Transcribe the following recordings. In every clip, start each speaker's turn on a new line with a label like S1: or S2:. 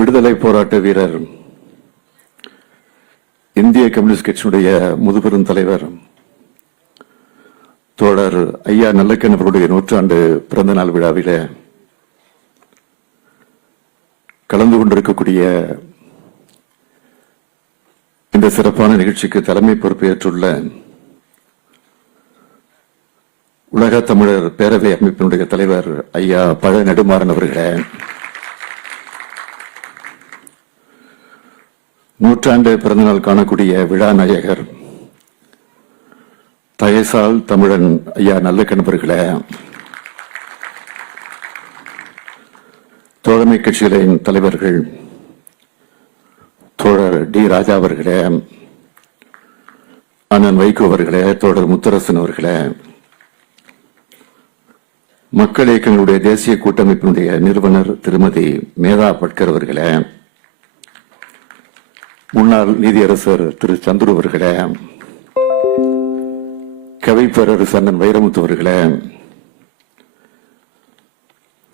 S1: விடுதலை போராட்ட வீரர் இந்திய கம்யூனிஸ்ட் கட்சியினுடைய முதுபெரும் தலைவர் தோழர் ஐயா நல்லக்கண் அவருடைய நூற்றாண்டு பிறந்த நாள் விழாவிலே கலந்து கொண்டிருக்கக்கூடிய இந்த சிறப்பான நிகழ்ச்சிக்கு தலைமை பொறுப்பேற்றுள்ள உலக தமிழர் பேரவை அமைப்பினுடைய தலைவர் ஐயா பழ நெடுமாறன் அவர்களே நூற்றாண்டு பிறந்தநாள் காணக்கூடிய விழா நாயகர். தயசால் தமிழன் ஐயா நல்ல கணவர்களே தோழமை கட்சிகளின் தலைவர்கள் தோழர் டி ராஜா அவர்களே அண்ணன் வைகோ அவர்களே தோழர் முத்தரசன் அவர்களே மக்கள் இயக்கங்களுடைய தேசிய கூட்டமைப்பினுடைய நிறுவனர் திருமதி மேதா பட்கர் அவர்களே முன்னாள் நீதியரசர் திரு சந்துரு அவர்களே கவிப்பேரரசு அண்ணன் வைரமுத்து அவர்களே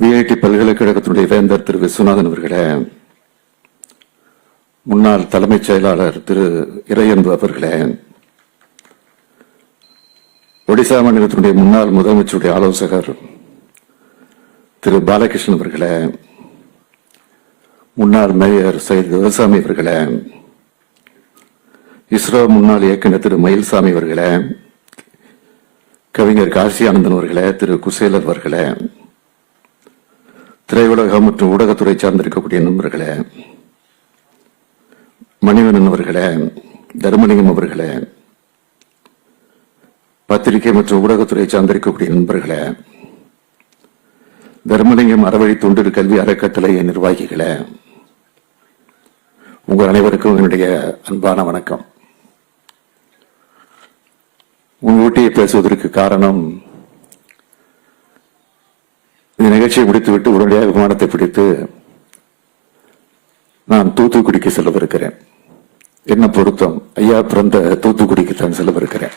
S1: விஐடி பல்கலைக்கழகத்தினுடைய வேந்தர் திரு விஸ்வநாதன் அவர்களே முன்னாள் தலைமைச் செயலாளர் திரு இறையன்பு அவர்களே ஒடிசா மாநிலத்தினுடைய முன்னாள் முதலமைச்சருடைய ஆலோசகர் திரு பாலகிருஷ்ணன் அவர்களே முன்னாள் மேயர் சையத் விவசாமி அவர்களே இஸ்ரோ முன்னாள் இயக்குநர் திரு மயில்சாமி அவர்களே கவிஞர் காசி ஆனந்தன் அவர்களே திரு குசேலர் அவர்களே திரையுலகம் மற்றும் ஊடகத்துறை சார்ந்திருக்கக்கூடிய நண்பர்களே மணிவனன் அவர்களே தர்மலிங்கம் அவர்களே பத்திரிகை மற்றும் ஊடகத்துறை சார்ந்திருக்கக்கூடிய நண்பர்களே தர்மலிங்கம் அறவழி தொண்டு கல்வி அறக்கட்டளை நிர்வாகிகளே உங்கள் அனைவருக்கும் என்னுடைய அன்பான வணக்கம். முன்கூட்டியே பேசுவதற்கு காரணம் இந்த நிகழ்ச்சியை முடித்துவிட்டு உடனடியாக விமானத்தை பிடித்து நான் தூத்துக்குடிக்கு செல்லவிருக்கிறேன். என்ன பொருத்தம்? ஐயா பிறந்த தூத்துக்குடிக்கு தான் செல்லவிருக்கிறேன்.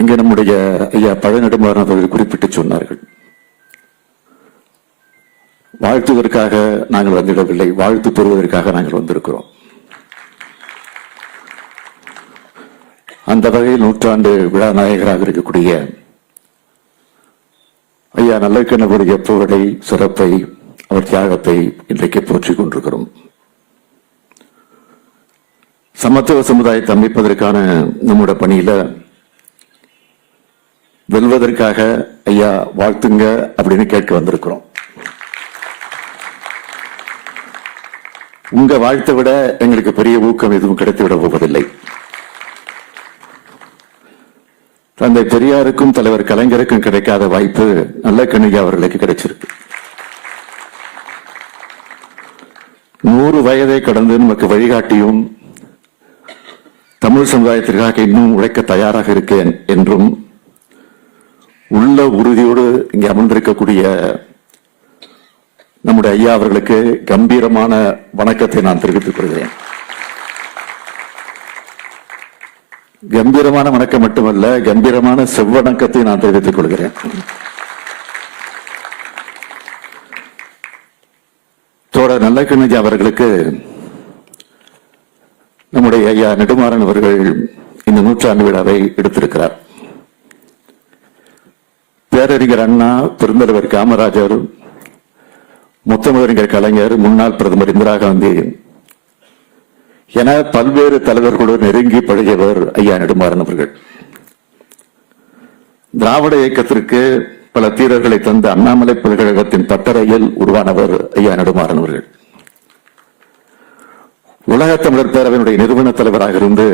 S1: இங்கே நம்முடைய ஐயா பழநெடுமாறன் அவர்கள் குறிப்பிட்டு சொன்னார்கள். வாழ்த்துவதற்காக நாங்கள் வந்துவிடவில்லை வாழ்த்து பெறுவதற்காக நாங்கள் வந்திருக்கிறோம். அந்த வகையில் நூற்றாண்டு விழா நாயகராக இருக்கக்கூடிய ஐயா நல்லக்கண்ணபுடைய புகழை சிறப்பை அவர் தியாகத்தை இன்றைக்கு போற்றிக் கொண்டிருக்கிறோம். சமத்துவ சமுதாயத்தை அமைப்பதற்கான நம்முடைய பணியில வெல்வதற்காக ஐயா வாழ்த்துங்க அப்படின்னு கேட்க வந்திருக்கிறோம். உங்க வாழ்த்தை விட எங்களுக்கு பெரிய ஊக்கம் எதுவும் கிடைத்து விட போவதில்லை. தந்தை பெரியாருக்கும் தலைவர் கலைஞருக்கும் கிடைக்காத வாய்ப்பு நல்ல கணிகை அவர்களுக்கு கிடைச்சிருக்கு. நூறு வயதை கடந்து நமக்கு வழிகாட்டியும் தமிழ் சமுதாயத்திற்காக இன்னும் உழைக்க தயாராக இருக்கேன் என்றும் உள்ள உறுதியோடு இங்கே அமர்ந்திருக்கக்கூடிய நம்முடைய ஐயா அவர்களுக்கு கம்பீரமான வணக்கத்தை நான் தெரிவித்துக் கொள்கிறேன். கம்பீரமான வணக்கம் மட்டுமல்ல கம்பீரமான செவ்வணக்கத்தை நான் தெரிவித்துக் கொள்கிறேன். தோழர் நல்லக்கண்ணஜி அவர்களுக்கு நம்முடைய ஐயா நெடுமாறன் அவர்கள் இந்த நூற்றாண்டு விழாவை எடுத்திருக்கிறார். பேரறிஞர் அண்ணா பெருந்தலைவர் காமராஜர் முத்தமிழறிஞர் கலைஞர் முன்னாள் பிரதமர் இந்திரா காந்தி என பல்வேறு தலைவர்களுடன் நெருங்கி பழகியவர் ஐயா நெடுமாறன் அவர்கள். திராவிட இயக்கத்திற்கு பல தீரர்களை தந்த அண்ணாமலை பல்கழகத்தின் பட்டறையில் உருவானவர் ஐயா நெடுமாறன் அவர்கள். உலக தமிழர் பேரவையினுடைய நிறுவன தலைவராக இருந்து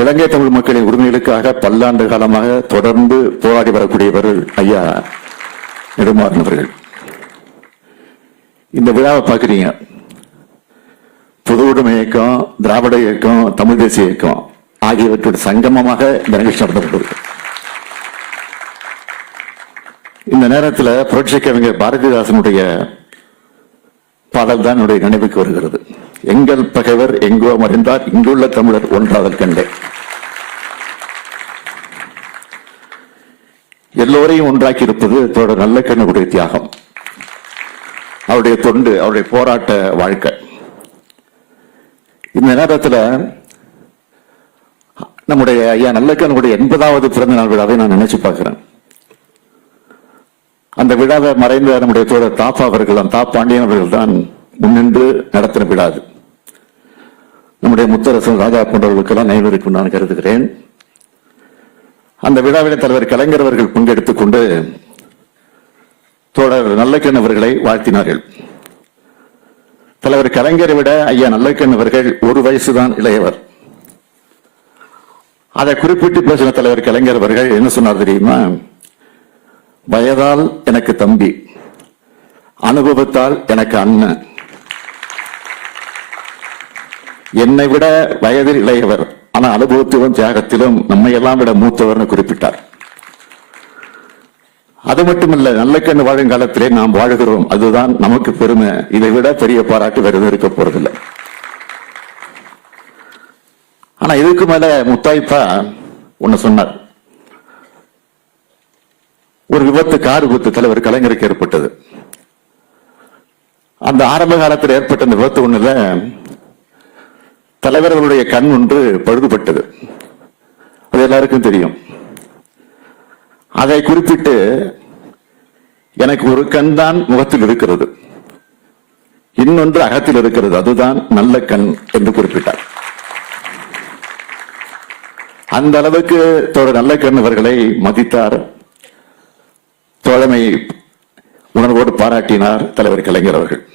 S1: இலங்கை தமிழ் மக்களின் உரிமைகளுக்காக பல்லாண்டு காலமாக தொடர்ந்து போராடி வரக்கூடியவர் ஐயா நெடுமாறன் அவர்கள். இந்த விழாவை பார்க்குறீங்க. புது உடைமை இயக்கம் திராவிட இயக்கம் தமிழ் தேசிய இயக்கம் ஆகியவற்றோட சங்கமமாக இந்த நிகழ்ச்சி நடத்தப்பட்டிருக்கு இந்த நேரத்தில் புரட்சி கவிஞர் பாரதிதாசனுடைய பாடல் தான் என்னுடைய நினைவுக்கு வருகிறது. எங்கள் பகைவர் எங்கோ மறைந்தார் இங்குள்ள தமிழர் ஒன்றாதல் கண்டே. எல்லோரையும் ஒன்றாக்கி இருப்பது நல்ல கண்ணகொட தியாகம். அவருடைய தொண்டு அவருடைய போராட்ட வாழ்க்கை. இந்த நேரத்தில் நம்முடைய ஐயா நல்லக்கனுடைய எண்பதாவது பிறந்த நாள் விழாவை நான் நினைச்சு பார்க்கிறேன். அந்த விழாவை மறைந்த நம்முடைய தோழர் தாப்பா அவர்கள் தான் தா பாண்டியன் அவர்கள் தான் முன்னின்று நடத்தின விழாது நம்முடைய முத்தரசன் ராஜா போன்றவர்களுக்கெல்லாம் நினைவிருக்கும் நான் கருதுகிறேன். அந்த விழாவிலே தலைவர் கலைஞர் அவர்கள் பங்கெடுத்துக் கொண்டு தோழர் நல்லக்கண் அவர்களை வாழ்த்தினார்கள். தலைவர் கலைஞரை விட ஐயா நல்லக்கண் அவர்கள் ஒரு வயசுதான் இளையவர். அதை குறிப்பிட்டு பேசின தலைவர் கலைஞர் அவர்கள் என்ன சொன்னார் தெரியுமா? வயதால் எனக்கு தம்பி அனுபவத்தால் எனக்கு அண்ணன். என்னை விட வயதில் இளையவர். ஆனா அனுபவத்திலும் தியாகத்திலும் நம்மை எல்லாம் விட மூத்தவர்னு குறிப்பிட்டார். அது மட்டுமல்ல கண்ணு வாழும் காலத்திலே நாம் வாழுகிறோம். அதுதான் நமக்கு பெருமை. இதை விட பெரிய பாராட்டு வேறு எதுவும் இருக்க போறதில்லை. ஆனா இதுக்கு மேல முத்தாய்ப்பா ஒன்னு சொன்னார். ஒரு விபத்து கார் விபத்து தலைவர் கலைஞருக்கு ஏற்பட்டது. அந்த ஆரம்ப காலத்தில் ஏற்பட்ட அந்த விபத்து ஒண்ணுல தலைவர்களுடைய கண் ஒன்று பழுதுபட்டது. அது எல்லாருக்கும் தெரியும். அதை குறிப்பிட்டு எனக்கு ஒரு கண் தான் முகத்தில் இருக்கிறது. இன்னொன்று அகத்தில் இருக்கிறது. அதுதான் நல்ல கண் என்று குறிப்பிட்டார். அந்த அளவுக்கு தோழர் நல்ல கண் அவர்களை மதித்தார். தோழமை உணர்வோடு பாராட்டினார் தலைவர் கலைஞர் அவர்கள்.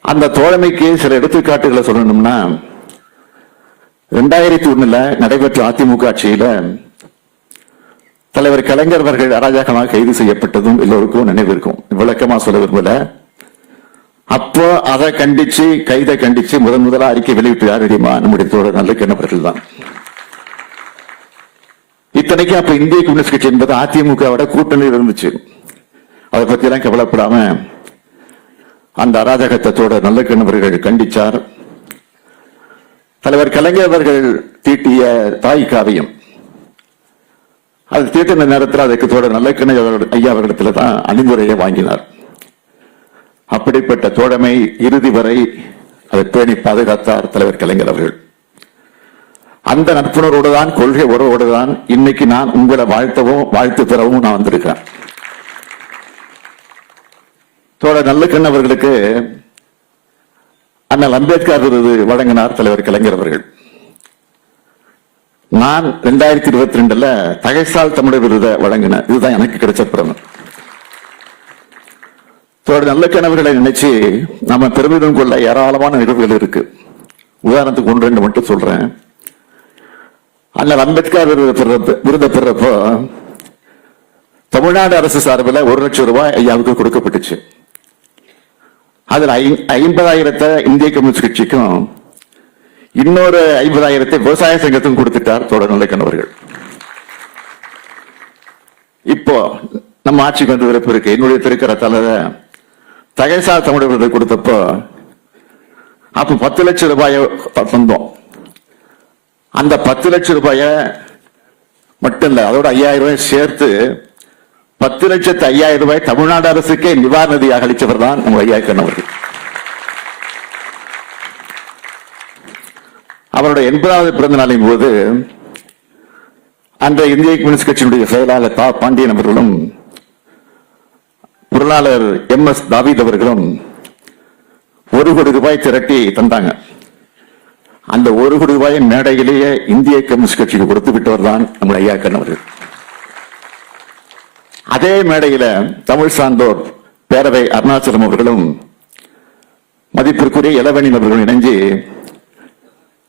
S1: அந்த தோழமைக்கு சில எடுத்துக்காட்டுகளை சொல்லணும்னா ரெண்டாயிரத்தி ஒண்ணுல நடைபெற்ற அதிமுக ஆட்சியில தலைவர் கலைஞர் அவர்கள் அராஜகமாக கைது செய்யப்பட்டதும் எல்லோருக்கும் நினைவிருக்கும் விளக்கமா சொல்ல விரும்பல. அப்போ அதை கண்டிச்சு கைதை கண்டிச்சு முதன் முதலா அறிக்கை வெளியிட்டு யார் தெரியுமா? நம்முடைய தோழர் நல்ல கிணவர்கள் தான். இத்தனைக்கு அப்ப இந்திய கம்யூனிஸ்ட் கட்சி என்பது அதிமுகவோட கூட்டணியில் இருந்துச்சு. அதை பத்தி எல்லாம் கவலைப்படாம அந்த அராஜகத்தோட நல்ல கிணவர்கள் கண்டிச்சார். தலைவர் கலைஞர் அவர்கள் தீட்டிய தாய் காவியம். அது தீட்டின நேரத்தில் அதுக்கு தோட நல்ல கிணை ஐயா அவர்களிடத்தில் தான் அணிந்துரையை வாங்கினார். அப்படிப்பட்ட தோழமை இறுதி வரை அதை பேணி பாதுகாத்தார் தலைவர் கலைஞர் அவர்கள். அந்த நட்புணர்வோடு தான் கொள்கை உறவோடு தான் இன்னைக்கு நான் உங்களை வாழ்த்தவும் வாழ்த்து பெறவும் நான் வந்திருக்கிறேன். தோழ நல்லக்கண் அவர்களுக்கு அண்ணல் அம்பேத்கர் விருது வழங்கினார் தலைவர் கலைஞர் அவர்கள். நான் ரெண்டாயிரத்தி இருபத்தி ரெண்டுல தகைசால் தமிழர் விருதை வழங்கினேன். இதுதான் எனக்கு கிடைச்ச பிறகு நல்ல கனவுகளை நினைச்சு நம்ம பெருமிதம் கொள்ள ஏராளமான நிகழ்வுகள் இருக்கு. உதாரணத்துக்கு ஒன்று ரெண்டு மட்டும் சொல்றேன். அண்ணல் அம்பேத்கர் விருது பெறப்ப விருதை பெறப்போ தமிழ்நாடு அரசு சார்பில் ஒரு லட்சம் ரூபாய் ஐயாவுக்கு கொடுக்கப்பட்டுச்சு. அதில் ஐ- ஐம்பதாயிரத்தை இந்திய கம்யூனிஸ்ட் கட்சிக்கும் இன்னொரு ஐம்பதாயிரத்தை விவசாய சங்கத்துக்கும் கொடுத்துட்டார் தொடர் நல்லக்கண் அவர்கள். இப்போ நம்ம ஆட்சிக்கு வந்து விருப்பம் இருக்கு. என்னுடைய திருக்கிற தலைவர் தகைசா தமிழர் விருது கொடுத்தப்போ அப்ப பத்து லட்சம் ரூபாய தந்தோம். அந்த பத்து லட்சம் ரூபாய மட்டும் இல்ல அதோட ஐயாயிரம் ரூபாய் சேர்த்து பத்து லட்சத்து ஐயாயிரம் ரூபாய் தமிழ்நாடு அரசுக்கே நிவாரண நிதியாக அளித்தவர் தான் நம்ம ஐயா கண்ணவர்கள் அவருடைய எண்பதாவது பிறந்த நாளின் போது அந்த இந்திய கம்யூனிஸ்ட் கட்சியினுடைய செயலாளர் தா பாண்டியன் அவர்களும் பொருளாளர் எம். எஸ். தாவித் அவர்களும் ஒரு கோடி ரூபாய் திரட்டி தந்தாங்க. அந்த ஒரு கோடி ரூபாயை மேடையிலேயே இந்திய கம்யூனிஸ்ட் கட்சிக்கு கொடுத்து விட்டவர் தான் நம்முடைய ஐயா கண்ணவர்கள் அதே மேடையில தமிழ் சார்ந்தோர் பேரவை அருணாச்சலம் அவர்களும் மதிப்பிற்குரிய இளவணி அவர்களும் இணைஞ்சு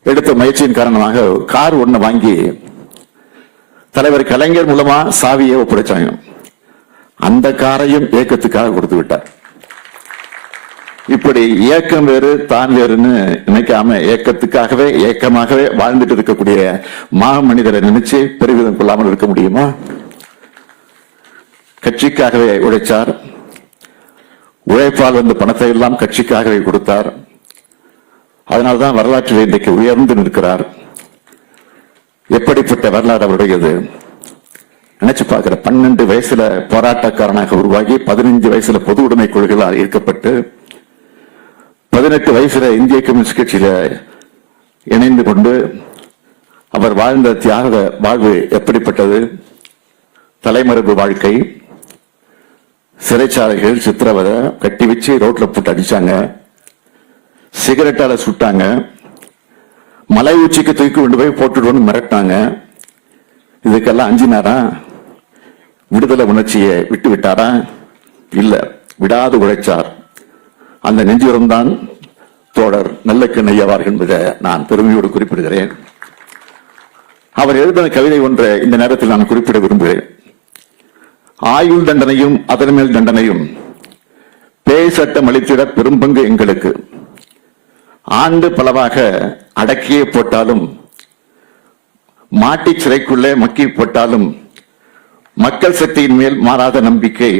S1: எடுத்த முயற்சியின் காரணமாக கார் ஒன்று வாங்கி தலைவர் கலைஞர் மூலமா சாவியை ஒப்படைச்சாங்க அந்த காரையும் இயக்கத்துக்காக கொடுத்து விட்டார். இப்படி ஏக்கம் வேறு தான் வேறுன்னு நினைக்காம ஏக்கத்துக்காகவே ஏக்கமாகவே வாழ்ந்துட்டு இருக்கக்கூடிய மா மனிதரை நினைச்சு பெருமிதம் கொள்ளாமல் இருக்க முடியுமா? கட்சிக்காகவே உழைச்சார். உழைப்பால் வந்த பணத்தை எல்லாம் கட்சிக்காகவே கொடுத்தார். அதனால்தான் வரலாற்றில் இன்றைக்கு உயர்ந்து நிற்கிறார். எப்படிப்பட்ட வரலாறு அவருடையது? நினைச்சு பார்க்கிற பன்னெண்டு வயசுல போராட்டக்காரனாக உருவாகி பதினைஞ்சு வயசுல பொது உடைமை கொள்கைகளால் ஈர்க்கப்பட்டு பதினெட்டு வயசுல இந்திய கம்யூனிஸ்ட் கட்சியில இணைந்து கொண்டு அவர் வாழ்ந்த தியாக வாழ்வு எப்படிப்பட்டது? தலைமறைவு வாழ்க்கை சிறைச்சாலைகள் சித்திரவதை கட்டி வச்சு ரோட்ல போட்டு அடிச்சாங்க. சிகரெட்டால சுட்டாங்க. மலை உச்சிக்கு தூக்கி கொண்டு போய் போட்டுடுவோன்னு மிரட்டாங்க இதுக்கெல்லாம் அஞ்சினாரா விடுதலை உணர்ச்சியை விட்டு விட்டாரா? இல்ல விடாது உழைச்சார். அந்த நெஞ்சுரம் தான் தோழர் நல்ல நெய்யவார் என்பதை நான் பெருமையோடு குறிப்பிடுகிறேன். அவர் எழுதின கவிதை ஒன்றை இந்த நேரத்தில் நான் குறிப்பிட விரும்புகிறேன். ஆயுள் தண்டனையும் அதன் மேல் தண்டனையும் பேய் சட்டம் அளித்திட பெரும்பங்கு எங்களுக்கு. ஆண்டு பலவாக அடக்கியே போட்டாலும் மாட்டி சிறைக்குள்ளே மக்கி போட்டாலும் மக்கள் சக்தியின் மேல் மாறாத நம்பிக்கை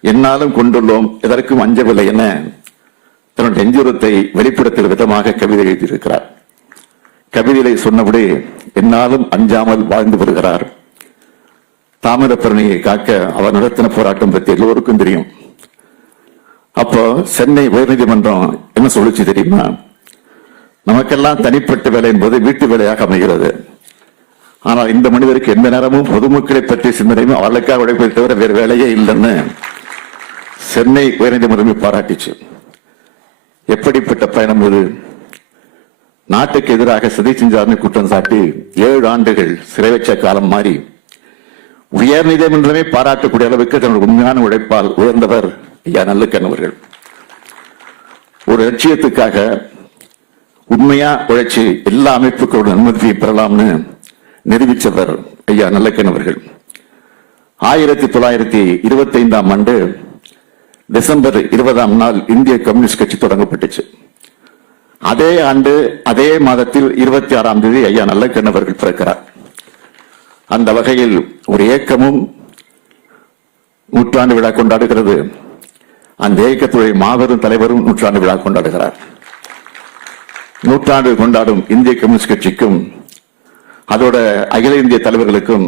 S1: என்னாலும் கொண்டுள்ளோம் எதற்கும் அஞ்சவில்லை என தன்னுடைய நெஞ்சுரத்தை வெளிப்படுத்த விதமாக கவிதை எழுதியிருக்கிறார். கவிதையை சொன்னபடி என்னாலும் அஞ்சாமல் வாழ்ந்து வருகிறார். தாமிரபரணியை காக்க அவர் நடத்தின போராட்டம் பற்றி எல்லோருக்கும் தெரியும். அப்போ சென்னை உயர்நீதிமன்றம் என்ன சொல்லிச்சு தெரியுமா? நமக்கெல்லாம் தனிப்பட்ட வேலை என்பது வீட்டு வேலையாக அமைகிறது. ஆனால் இந்த மனிதருக்கு எந்த நேரமும் பொதுமக்களை பற்றிய சிந்தனையும் அவர்களுக்காக உழைப்பதை தவிர வேறு வேலையே இல்லைன்னு சென்னை உயர்நீதிமன்றமே பாராட்டிச்சு. எப்படிப்பட்ட பயணம் இது? நாட்டுக்கு எதிராக சதி செஞ்சார்னு குற்றம் சாட்டி ஏழு ஆண்டுகள் சிறை வச்ச காலம் மாறி உயர்நீதிமன்றமே பாராட்டக்கூடிய அளவுக்கு தன்னுடைய உண்மையான உழைப்பால் உயர்ந்தவர் ஐயா நல்ல கணவர்கள் ஒரு லட்சியத்துக்காக உண்மையா உழைச்சி எல்லா அமைப்புகளோட அனுமதியை பெறலாம்னு நிரூபித்தவர் ஐயா நல்லக்கண் ஆயிரத்தி தொள்ளாயிரத்தி இருபத்தி ஐந்தாம் ஆண்டு டிசம்பர் இருபதாம் நாள் இந்திய கம்யூனிஸ்ட் கட்சி தொடங்கப்பட்டுச்சு. அதே ஆண்டு அதே மாதத்தில் இருபத்தி ஆறாம் தேதி ஐயா நல்ல அவர்கள் பிறக்கிறார். அந்த வகையில் ஒரு இயக்கமும் நூற்றாண்டு விழா கொண்டாடுகிறது. அந்த இயக்கத்துடைய மாபெரும் தலைவரும் நூற்றாண்டு விழா கொண்டாடுகிறார். நூற்றாண்டு கொண்டாடும் இந்திய கம்யூனிஸ்ட் கட்சிக்கும் அதோட அகில இந்திய தலைவர்களுக்கும்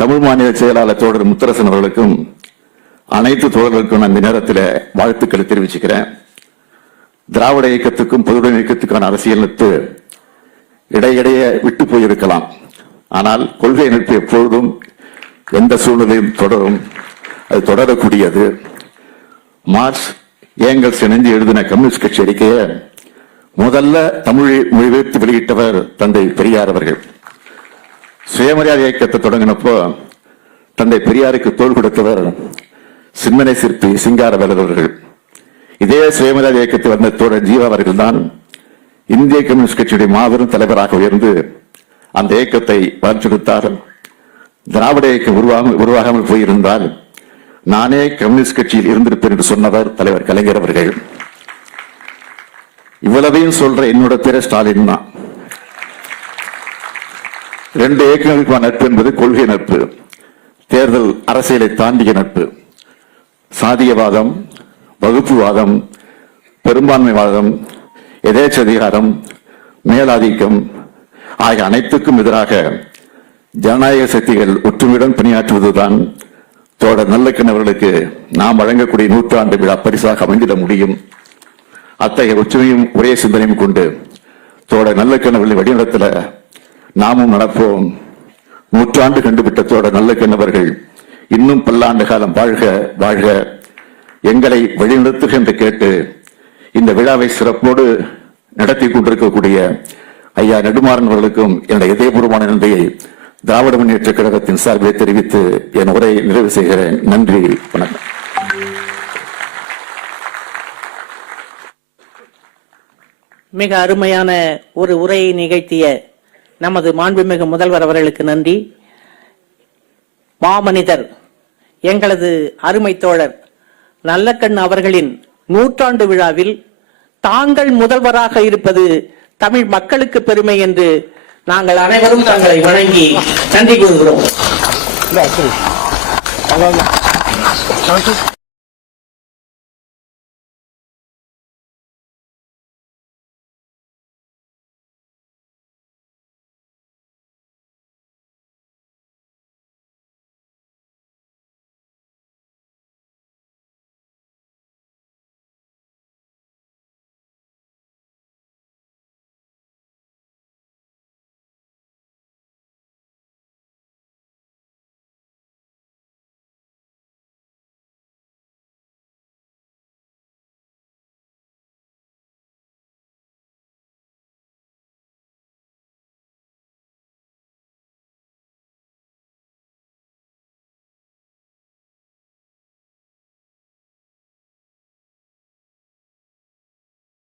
S1: தமிழ் மாநில செயலாளர் தோழர் முத்தரசன் அவர்களுக்கும் அனைத்து தோழர்களுக்கும் நான் இந்த நேரத்தில் வாழ்த்துக்களை தெரிவிச்சுக்கிறேன். திராவிட இயக்கத்துக்கும் பொதுவுடைமை இயக்கத்துக்கான அரசியல் இடையிடையே விட்டு போயிருக்கலாம். ஆனால் கொள்கை நட்பு எப்பொழுதும் எந்த சூழ்நிலையும் தொடரும் அது தொடரக்கூடியது. மார்க்ஸ் ஏங்கல்ஸ் இணைந்து எழுதின கம்யூனிஸ்ட் கட்சி அறிக்கையை முதல்ல தமிழை மொழிபெயர்த்து வெளியிட்டவர் தந்தை பெரியார் அவர்கள். சுயமரியாதை இயக்கத்தை தொடங்கினப்போ தந்தை பெரியாருக்கு தோள் கொடுத்தவர் சிம்மனை சிற்பி சிங்கார அவர்கள். இதே சுயமரியாதை இயக்கத்தை வந்த தோழர் ஜீவா அவர்கள் தான் இந்திய கம்யூனிஸ்ட் கட்சியுடைய மாபெரும் தலைவராக உயர்ந்து அந்த இயக்கத்தை வளர்ச்செடுத்தார் திராவிட இயக்கம் உருவாக உருவாகாமல் போயிருந்தால் நானே கம்யூனிஸ்ட் கட்சியில் இருந்திருப்பேன் என்று சொன்னவர் தலைவர் கலைஞர் அவர்கள். இவ்வளவையும் சொல்ற என்னோட பேர ஸ்டாலின் தான். ரெண்டு இயக்கங்களுக்கான நட்பு என்பது கொள்கை நட்பு தேர்தல் அரசியலை தாண்டிய நட்பு சாதியவாதம் வகுப்புவாதம் பெரும்பான்மைவாதம் எதேச்சதிகாரம் மேலாதிக்கம் ஆகிய அனைத்துக்கும் எதிராக ஜனநாயக சக்திகள் ஒற்றுமையுடன் பணியாற்றுவதுதான் தோழர் நல்லக்கண் அவர்களுக்கு நாம் வழங்கக்கூடிய நூற்றாண்டு விழா பரிசாக அமைந்திட முடியும். அத்தகைய ஒற்றுமையும் ஒரே சிந்தனையும் கொண்டு தோழர் நல்லக்கண் அவர்களின் வழிநடத்தல நாமும் நடப்போம். நூற்றாண்டு கண்டுபிட்ட தோழர் நல்லக்கண் அவர்கள் இன்னும் பல்லாண்டு காலம் வாழ்க வாழ்க. எங்களை வழிநடத்துக என்று கேட்டு இந்த விழாவை சிறப்போடு நடத்தி கொண்டிருக்கக்கூடிய ஐயா நெடுமாறன் அவர்களுக்கும் என்னுடைய இதயபூர்வமான நன்றியை திராவிட முன்னேற்ற கழகத்தின் சார்பில் தெரிவித்து என் உரையை நிறைவு செய்கிறேன். நன்றி வணக்கம்.
S2: மிக அருமையான ஒரு உரையை நிகழ்த்திய நமது மாண்புமிகு முதல்வர் அவர்களுக்கு நன்றி. மாமனிதர் எங்களது அருமை தோழர் நல்லக்கண் அவர்களின் நூற்றாண்டு விழாவில் தாங்கள் முதல்வராக இருப்பது தமிழ் மக்களுக்கு பெருமை என்று நாங்கள் அனைவரும் தங்களை வணங்கி நன்றி கூறுகிறோம்.
S3: Thank you.